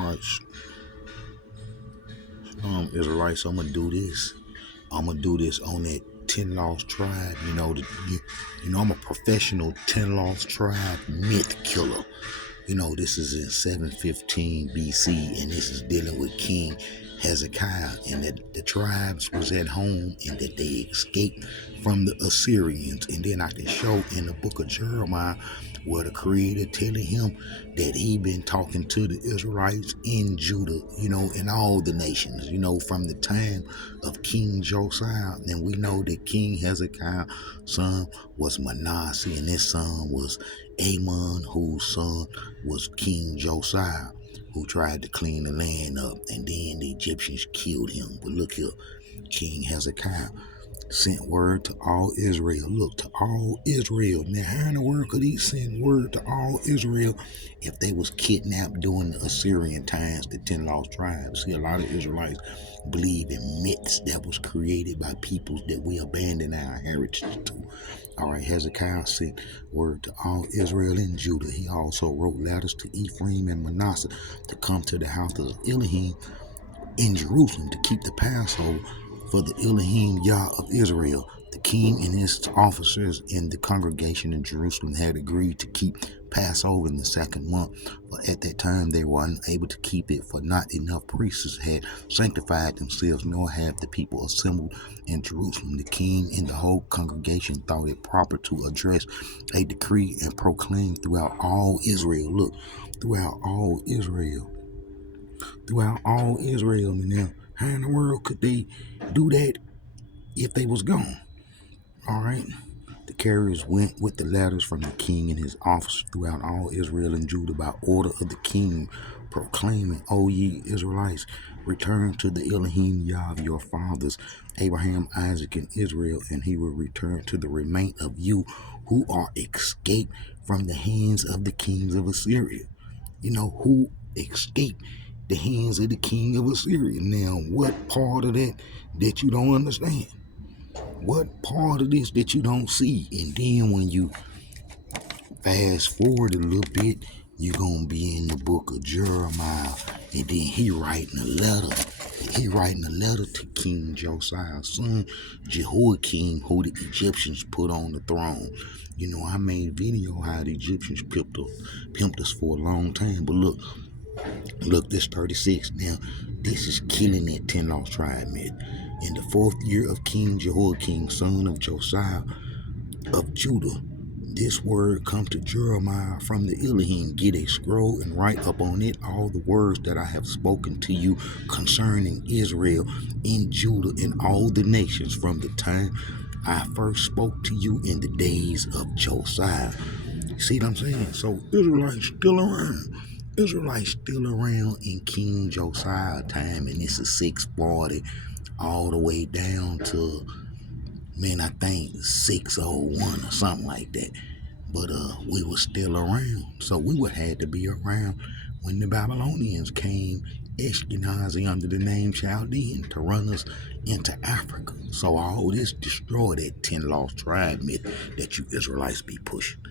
Alright, Israelites, I'm gonna do this. I'm gonna do this on that 10 Lost Tribe. I'm a professional 10 Lost Tribe myth killer. This is in 715 BC, and this is dealing with King Hezekiah, and that the tribes was at home and that they escaped from the Assyrians. And then I can show in the book of Jeremiah where the Creator telling him that he been talking to the Israelites in Judah, in all the nations, from the time of King Josiah. And we know that King Hezekiah's son was Manasseh, and his son was Amon, whose son was King Josiah, who tried to clean the land up, and then the Egyptians killed him. But look here, King Hezekiah sent word to all Israel. Look, to all Israel. Now, how in the world could he send word to all Israel if they was kidnapped during the Assyrian times, the 10 lost tribes? See, a lot of Israelites believe in myths that was created by peoples that we abandon our heritage to. All right, Hezekiah sent word to all Israel and Judah. He also wrote letters to Ephraim and Manasseh to come to the house of Elohim in Jerusalem to keep the Passover for the Elohim Yah of Israel. The king and his officers in the congregation in Jerusalem had agreed to keep Passover in the second month, but at that time they were unable to keep it, for not enough priests had sanctified themselves, nor had the people assembled in Jerusalem. The king and the whole congregation thought it proper to address a decree and proclaim throughout all Israel. Look, throughout all Israel. Throughout all Israel. Now, how in the world could they do that if they was gone? All right. The carriers went with the letters from the king and his officers throughout all Israel and Judah by order of the king, proclaiming, O ye Israelites, return to the Elohim Yah of your fathers, Abraham, Isaac, and Israel, and he will return to the remain of you who are escaped from the hands of the kings of Assyria. Who escaped the hands of the king of Assyria. Now, what part of that you don't understand? What part of this that you don't see? And then when you fast forward a little bit, you're going to be in the book of Jeremiah, and then he writing a letter. He writing a letter to King Josiah's son, Jehoiakim, who the Egyptians put on the throne. I made video how the Egyptians pimped us for a long time, but look, this 36. Now, this is killing that 10 lost tribe myth. In the 4th year of King Jehoiakim, son of Josiah of Judah, this word come to Jeremiah from the Elohim. Get a scroll and write upon it all the words that I have spoken to you concerning Israel in Judah and all the nations from the time I first spoke to you in the days of Josiah. See what I'm saying? So Israelites still around. Israelites still around in King Josiah time, and it's a 640 all the way down to, I think 601 or something like that. But we were still around, so we would have to be around when the Babylonians came Ashkenazi under the name Chaldean to run us into Africa. So all this destroyed that 10 lost tribe myth that you Israelites be pushing.